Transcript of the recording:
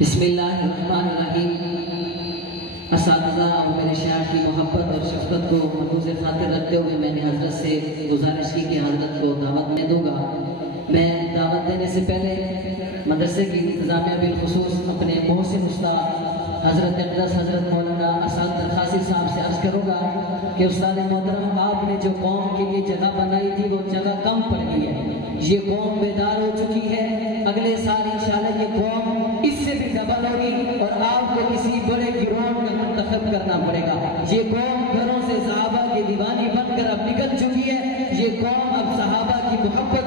بسم اللہ الرحمن الرحیم۔ اساتذہ اور میرے شیخ کی محبت اور شفقت کو ملحوظ خاطر رکھتے ہوئے میں نے حضرت سے گزارش کی کہ حضرت کو دعوت میں دوں گا۔ میں دعوت دینے سے پہلے مدرسے کی انتظامیہ بالخصوص اپنے محسن استاد حضرت اقدس حضرت مولانا اسد درخاسی صاحب سے عرض کروں گا کہ استاد محترم، آپ نے جو قوم کے لیے جگہ بنائی تھی وہ جگہ کم پڑ گئی ہے۔ یہ قوم بیدار ہو چکی ہے، اگلے سال انشاءاللہ یہ قوم اس سے بھی ڈبل ہوگی اور آپ کو کسی بڑے گروہ میں منتخب کرنا پڑے گا۔ یہ قوم گھروں سے صحابہ کی دیوانی بن کر اب نکل چکی ہے۔ یہ قوم اب صحابہ کی محبت